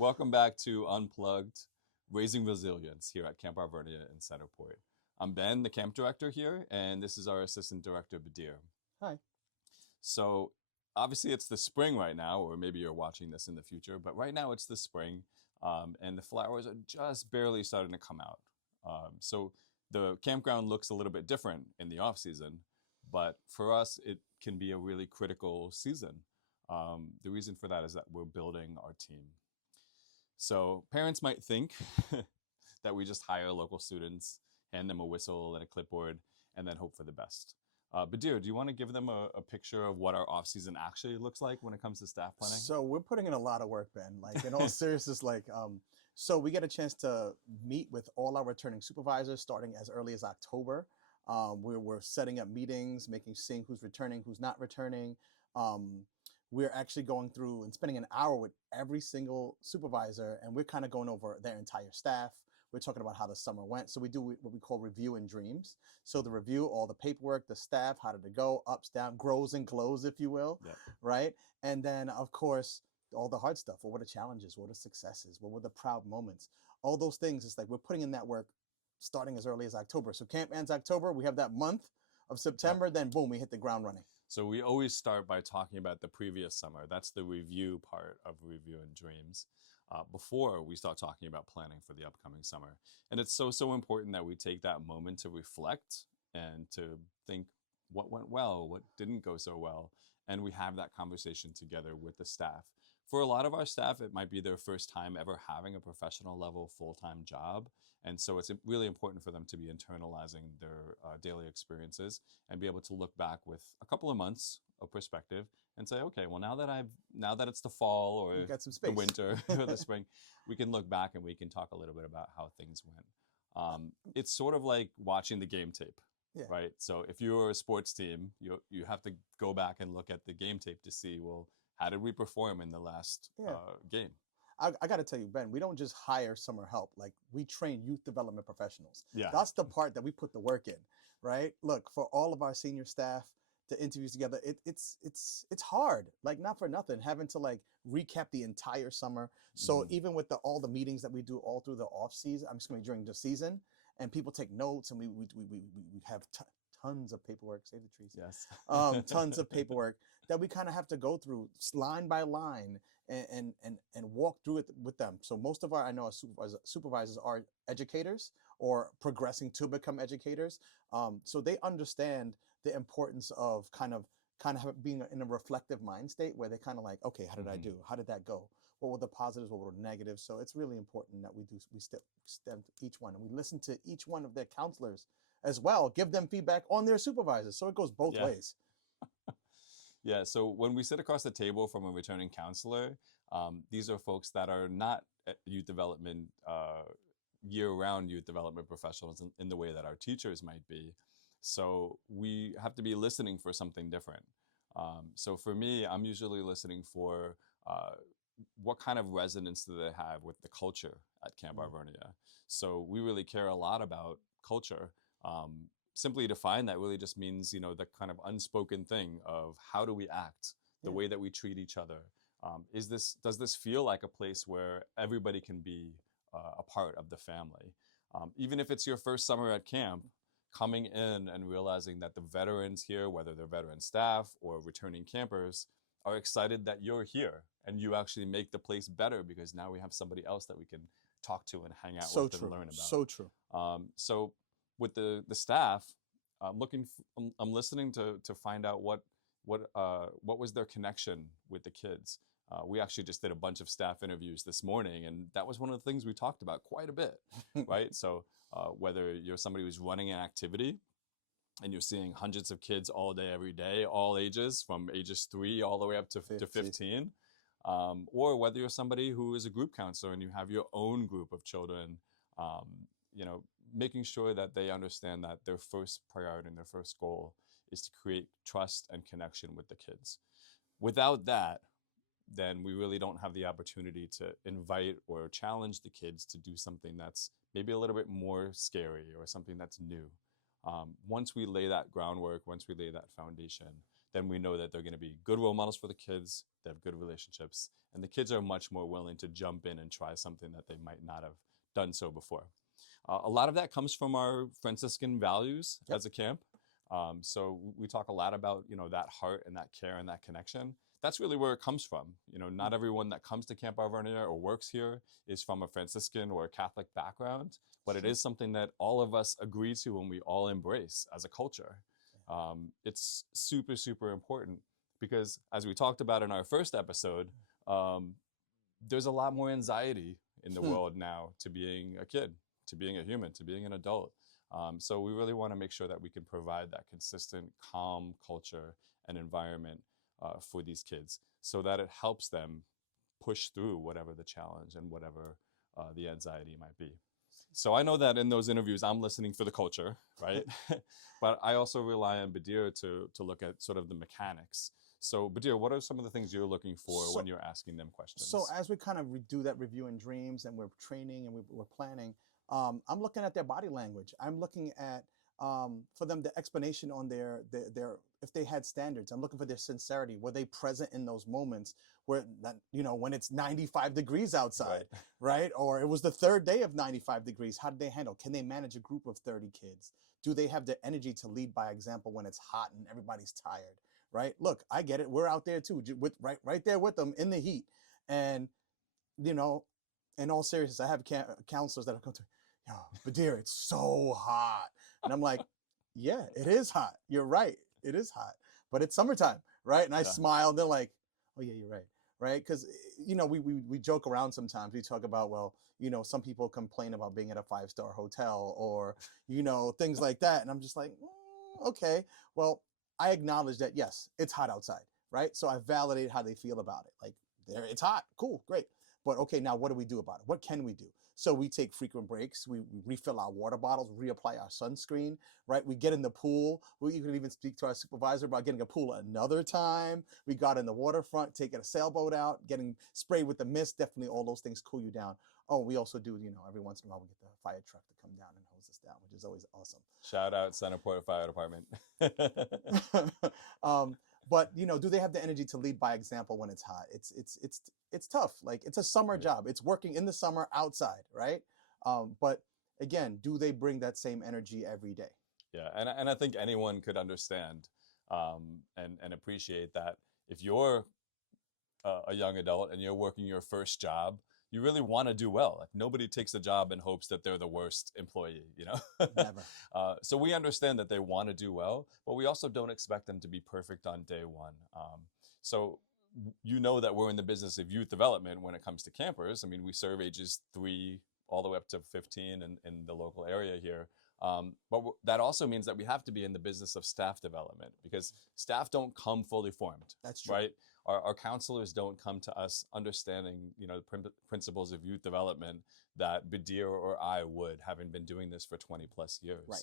Welcome back to Unplugged, Raising Resilience here at Camp Alvernia in Centerport. I'm Ben, the camp director here, and this is our assistant director, Badyr. Hi. So, obviously, it's the spring right now, or maybe you're watching this in the future, but right now it's the spring, and the flowers are just barely starting to come out. So, the campground looks a little bit different in the off season, but for us, it can be a really critical season. The reason for that is that we're building our team. So parents might think that we just hire local students, hand them a whistle and a clipboard, and then hope for the best. Badyr, do you want to give them a picture of what our off season actually looks like when it comes to staff planning? So we're putting in a lot of work, Ben. Like in all seriousness, so we get a chance to meet with all our returning supervisors starting as early as October. We're setting up meetings, seeing who's returning, who's not returning. We're actually going through and spending an hour with every single supervisor, and we're kind of going over their entire staff. We're talking about how the summer went. So we do what we call review and dreams. So the review, all the paperwork, the staff, how did it go, ups, down, grows and glows, if you will, Yep. right? And then, of course, all the hard stuff. What were the challenges? What were the successes? What were the proud moments? All those things. It's like we're putting in that work starting as early as October. So camp ends October. We have that month of September. Yep. Then boom, we hit the ground running. So we always start by talking about the previous summer. That's the review part of Review and Dreams. Before we start talking about planning for the upcoming summer. And it's so important that we take that moment to reflect and to think what went well, what didn't go so well, and we have that conversation together with the staff. For a lot of our staff, it might be their first time ever having a professional level full-time job. And so it's really important for them to be internalizing their daily experiences and be able to look back with a couple of months of perspective and say, okay, well, now that it's the fall or got some the space. winter or the spring, we can look back and we can talk a little bit about how things went. It's sort of like watching the game tape, Yeah. right? So if you're a sports team, you have to go back and look at the game tape to see, well, how did we perform in the last game? I got to tell you, Ben, we don't just hire summer help. Like we train youth development professionals. Yeah. That's the part that we put the work in, right? Look, for all of our senior staff, the interviews together, it's hard. Like not for nothing, having to like recap the entire summer. So even with all the meetings that we do all through the off season, I'm just going to during the season, and people take notes, and we have tons of paperwork. Save the trees. Yes. Tons of paperwork that we kind of have to go through line by line and walk through it with them. So most of I know our supervisors are educators or progressing to become educators. So they understand the importance of kind of being in a reflective mind state where they kind of like, okay, how did I do? How did that go? What were the positives? What were the negatives? So it's really important that we stem each one, and we listen to each one of their counselors as well, give them feedback on their supervisors. So it goes both ways. Yeah, so when we sit across the table from a returning counselor, these are folks that are not youth development, year-round youth development professionals in the way that our teachers might be. So we have to be listening for something different. So for me, I'm usually listening for what kind of resonance do they have with the culture at Camp Alvernia. So we really care a lot about culture. Simply defined, that really just means, the kind of unspoken thing of how do we act, the way that we treat each other. Does this feel like a place where everybody can be a part of the family? Even if it's your first summer at camp, coming in and realizing that the veterans here, whether they're veteran staff or returning campers, are excited that you're here and you actually make the place better because now we have somebody else that we can talk to and hang out with and learn about. So true. So with the staff, I'm listening to find out what was their connection with the kids. We actually just did a bunch of staff interviews this morning, and that was one of the things we talked about quite a bit, right? So whether you're somebody who's running an activity and you're seeing hundreds of kids all day, every day, all ages, from ages 3 all the way up to 15, or whether you're somebody who is a group counselor and you have your own group of children, making sure that they understand that their first priority and their first goal is to create trust and connection with the kids. Without that, then we really don't have the opportunity to invite or challenge the kids to do something that's maybe a little bit more scary or something that's new. Once we lay that groundwork, once we lay that foundation, then we know that they're going to be good role models for the kids, they have good relationships, and the kids are much more willing to jump in and try something that they might not have done so before. A lot of that comes from our Franciscan values as a camp. So we talk a lot about, that heart and that care and that connection. That's really where it comes from. Not everyone that comes to Camp Alvernia or works here is from a Franciscan or a Catholic background, but it is something that all of us agree to and we all embrace as a culture. It's super, super important because, as we talked about in our first episode, there's a lot more anxiety in the world now to being a kid, to being a human, to being an adult. So we really want to make sure that we can provide that consistent, calm culture and environment for these kids so that it helps them push through whatever the challenge and whatever the anxiety might be. So I know that in those interviews, I'm listening for the culture, right? But I also rely on Badyr to look at sort of the mechanics. So Badyr, what are some of the things you're looking for when you're asking them questions? So as we kind of do that review in dreams and we're training and we're planning, I'm looking at their body language. I'm looking at for them the explanation on their if they had standards. I'm looking for their sincerity. Were they present in those moments where that, when it's 95 degrees outside, right? Or it was the third day of 95 degrees. How did they handle? Can they manage a group of 30 kids? Do they have the energy to lead by example when it's hot and everybody's tired? Right? Look, I get it. We're out there too, with right there with them in the heat, and in all seriousness, I have counselors that have come to me, Badyr, it's so hot. And I'm like, yeah, it is hot. You're right. It is hot. But it's summertime, right? And I smile. And they're like, oh, yeah, you're right. Right? Because, we joke around sometimes. We talk about, well, some people complain about being at a 5-star hotel or, things like that. And I'm just like, okay, well, I acknowledge that, yes, it's hot outside, right? So I validate how they feel about it. Like, it's hot. Cool, great. But okay, now what do we do about it? What can we do? So we take frequent breaks. We refill our water bottles, reapply our sunscreen, right? We get in the pool. You can even speak to our supervisor about getting a pool another time. We got in the waterfront, taking a sailboat out, getting sprayed with the mist. Definitely all those things cool you down. Oh, we also do, every once in a while we get the fire truck to come down and hose us down, which is always awesome. Shout out Centerport Fire Department. But do they have the energy to lead by example when it's hot? It's tough. Like, it's a summer job. It's working in the summer outside, right? But again, do they bring that same energy every day? Yeah, and I think anyone could understand and appreciate that if you're a young adult and you're working your first job, you really want to do well. Like, nobody takes a job in hopes that they're the worst employee, Never. So we understand that they want to do well, but we also don't expect them to be perfect on day one. So that we're in the business of youth development when it comes to campers. I mean, we serve ages 3 all the way up to 15 in the local area here. But that also means that we have to be in the business of staff development because staff don't come fully formed. That's true. Right? Our counselors don't come to us understanding, the principles of youth development that Badyr or I would, having been doing this for 20 plus years. Right.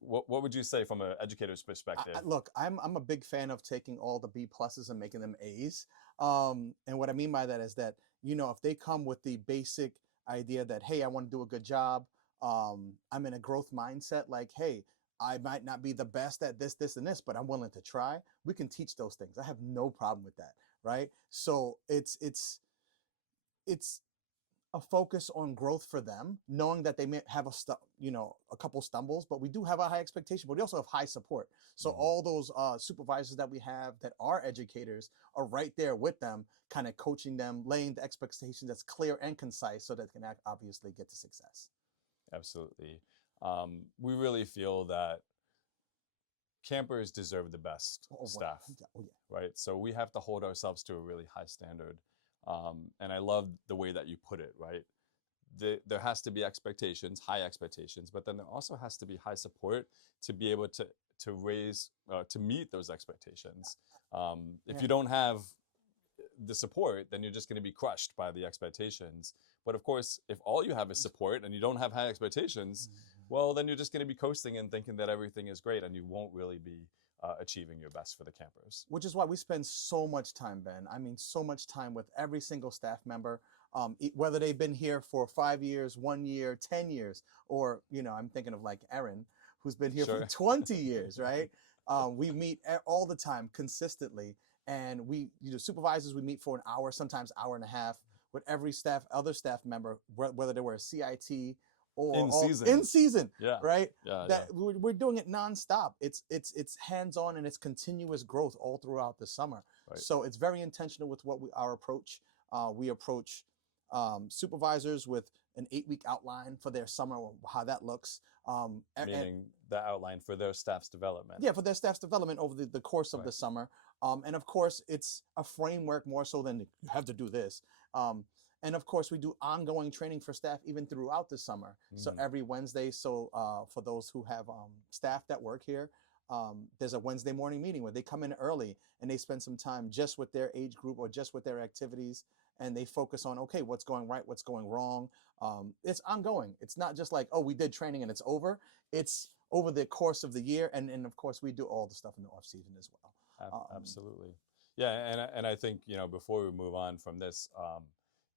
What would you say from an educator's perspective? Look, I'm a big fan of taking all the B pluses and making them A's. And what I mean by that is that, if they come with the basic idea that, hey, I want to do a good job. I'm in a growth mindset. Like, hey, I might not be the best at this, and this, but I'm willing to try. We can teach those things. I have no problem with that. Right. So it's a focus on growth for them, knowing that they may have a couple stumbles, but we do have a high expectation, but we also have high support. So all those supervisors that we have that are educators are right there with them, kind of coaching them, laying the expectations that's clear and concise so that they can obviously get to success. Absolutely. We really feel that campers deserve the best staff, right? So we have to hold ourselves to a really high standard. And I love the way that you put it, right? There has to be expectations, high expectations, but then there also has to be high support to be able to raise, to meet those expectations. If you don't have the support, then you're just going to be crushed by the expectations. But of course, if all you have is support and you don't have high expectations, well, then you're just going to be coasting and thinking that everything is great and you won't really be achieving your best for the campers. Which is why we spend so much time, Ben. I mean, so much time with every single staff member, whether they've been here for 5 years, 1 year, 10 years, or, I'm thinking of like Erin, who's been here for 20 years, right? We meet all the time consistently. and supervisors, we meet for an hour, sometimes hour and a half, with every other staff member, whether they were a CIT or In season. in season, Yeah. right? Yeah. That we're doing it nonstop. It's hands-on, and it's continuous growth all throughout the summer. Right. So it's very intentional with our approach. We approach supervisors with an 8-week outline for their summer, how that looks. Meaning the outline for their staff's development. Yeah, for their staff's development over the course of the summer. And of course, it's a framework more so than you have to do this. And of course, we do ongoing training for staff even throughout the summer. So every Wednesday, for those who have staff that work here, there's a Wednesday morning meeting where they come in early and they spend some time just with their age group or just with their activities. And they focus on, okay, what's going right, what's going wrong. It's ongoing. It's not just like, oh, we did training and it's over. It's over the course of the year. And of course, we do all the stuff in the off season as well. Absolutely. Yeah. And I think, before we move on from this,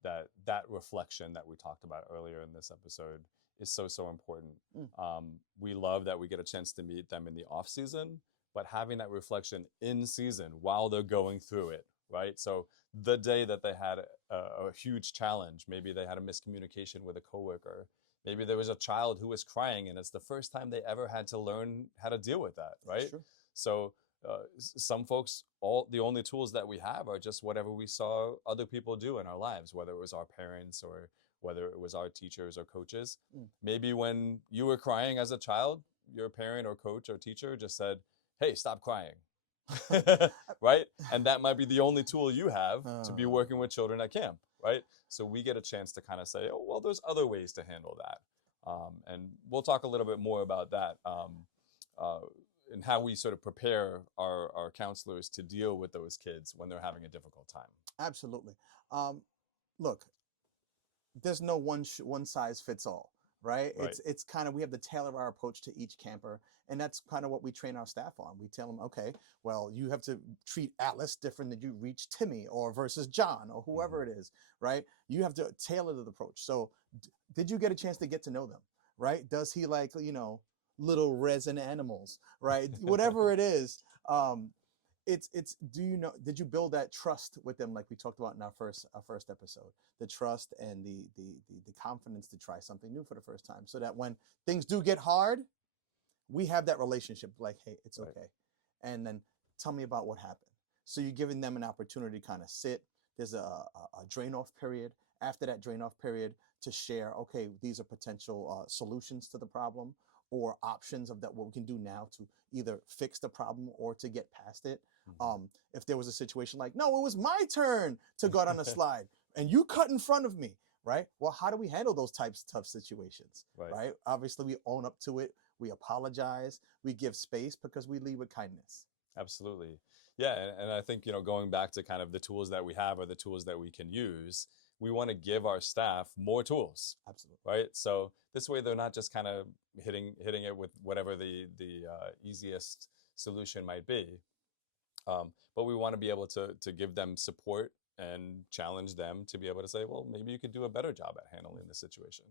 that reflection that we talked about earlier in this episode is so important. We love that we get a chance to meet them in the off season, but having that reflection in season while they're going through it, right? So the day that they had a huge challenge, maybe they had a miscommunication with a coworker, maybe there was a child who was crying and it's the first time they ever had to learn how to deal with that, right? So some folks, the only tools that we have are just whatever we saw other people do in our lives, whether it was our parents or whether it was our teachers or coaches. Maybe when you were crying as a child, your parent or coach or teacher just said, hey, stop crying. Right? And that might be the only tool you have to be working with children at camp, right? So we get a chance to kind of say, oh, well, there's other ways to handle that. And we'll talk a little bit more about that and how we sort of prepare our counselors to deal with those kids when they're having a difficult time. Absolutely. Look, there's no one size fits all, right? It's kind of, we have to tailor our approach to each camper. And that's kind of what we train our staff on. We tell them, okay, well, you have to treat Atlas different than you reach Timmy or versus John or whoever it is, right? You have to tailor the approach. So did you get a chance to get to know them, right? Does he like, little resin animals, right? Whatever it is, did you build that trust with them, like we talked about in our first episode? The trust and the confidence to try something new for the first time, so that when things do get hard, we have that relationship, like, hey, it's okay. And then tell me about what happened. So you're giving them an opportunity to kind of sit. There's a drain off period. After that drain off period, to share, okay, these are potential solutions to the problem or options of that, what we can do now to either fix the problem or to get past it. If there was a situation like, no, it was my turn to go down a slide and you cut in front of me, right? Well, how do we handle those tough situations, right? Obviously, we own up to it. We apologize. We give space because we lead with kindness. Absolutely. Yeah. And I think, going back to kind of the tools that we have or the tools that we can use, we want to give our staff more tools. Absolutely. Right. So this way, they're not just kind of hitting it with whatever the easiest solution might be. But we want to be able to give them support and challenge them to be able to say, well, maybe you could do a better job at handling the situation.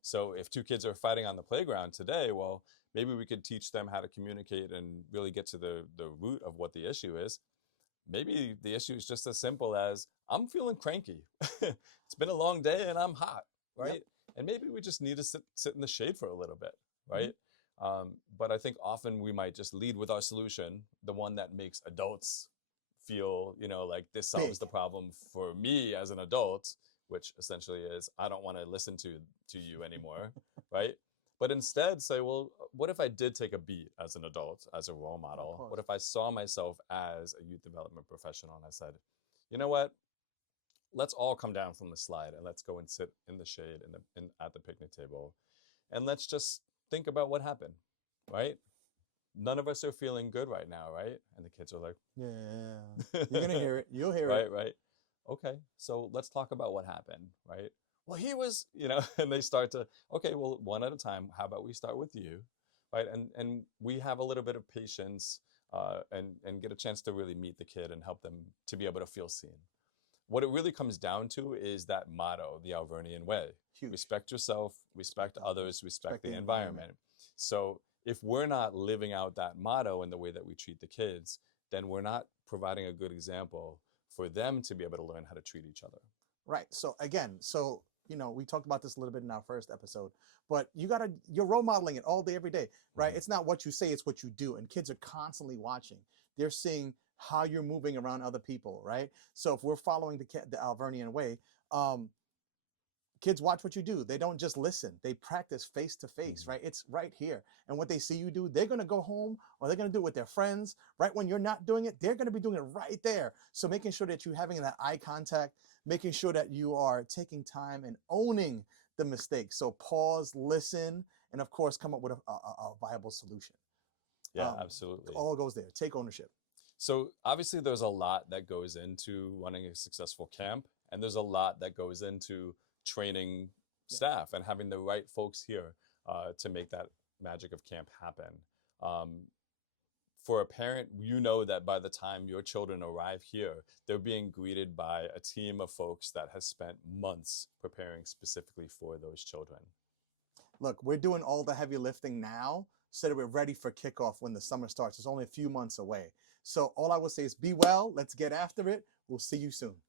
So if two kids are fighting on the playground today, well, maybe we could teach them how to communicate and really get to the root of what the issue is. Maybe the issue is just as simple as, I'm feeling cranky. It's been a long day and I'm hot, right? And maybe we just need to sit in the shade for a little bit, right? But I think often we might just lead with our solution, the one that makes adults feel, like this solves the problem for me as an adult, which essentially is, I don't want to listen to you anymore, right? But instead say, well, what if I did take a beat as an adult, as a role model? What if I saw myself as a youth development professional and I said, you know what? Let's all come down from the slide and let's go and sit in the shade at the picnic table. And let's just think about what happened, right? None of us are feeling good right now, right? And the kids are like, yeah, you're going to hear it. You'll hear it. Right. Okay, so let's talk about what happened, right? Well, he was, and they start to, okay, well, one at a time. How about we start with you, right? And we have a little bit of patience and get a chance to really meet the kid and help them to be able to feel seen. What it really comes down to is that motto, the Alvernian Way. Huge. Respect yourself, respect others, respect the environment. So if we're not living out that motto in the way that we treat the kids, then we're not providing a good example for them to be able to learn how to treat each other. Right. So again, we talked about this a little bit in our first episode, but you're role modeling it all day, every day, right? Mhm. It's not what you say, it's what you do. And kids are constantly watching. They're seeing how you're moving around other people, right? So if we're following the Alvernian way, kids watch what you do. They don't just listen. They practice face to face, Mhm. right? It's right here. And what they see you do, they're going to go home or they're going to do it with their friends. Right when you're not doing it, they're going to be doing it right there. So making sure that you're having that eye contact, making sure that you are taking time and owning the mistake. So pause, listen, and of course, come up with a viable solution. Yeah, absolutely. All goes there. Take ownership. So obviously there's a lot that goes into running a successful camp, and there's a lot that goes into training Yeah. staff and having the right folks here to make that magic of camp happen. For a parent, you know that by the time your children arrive here, they're being greeted by a team of folks that has spent months preparing specifically for those children. Look, we're doing all the heavy lifting now so that we're ready for kickoff when the summer starts. It's only a few months away. So all I will say is be well. Let's get after it. We'll see you soon.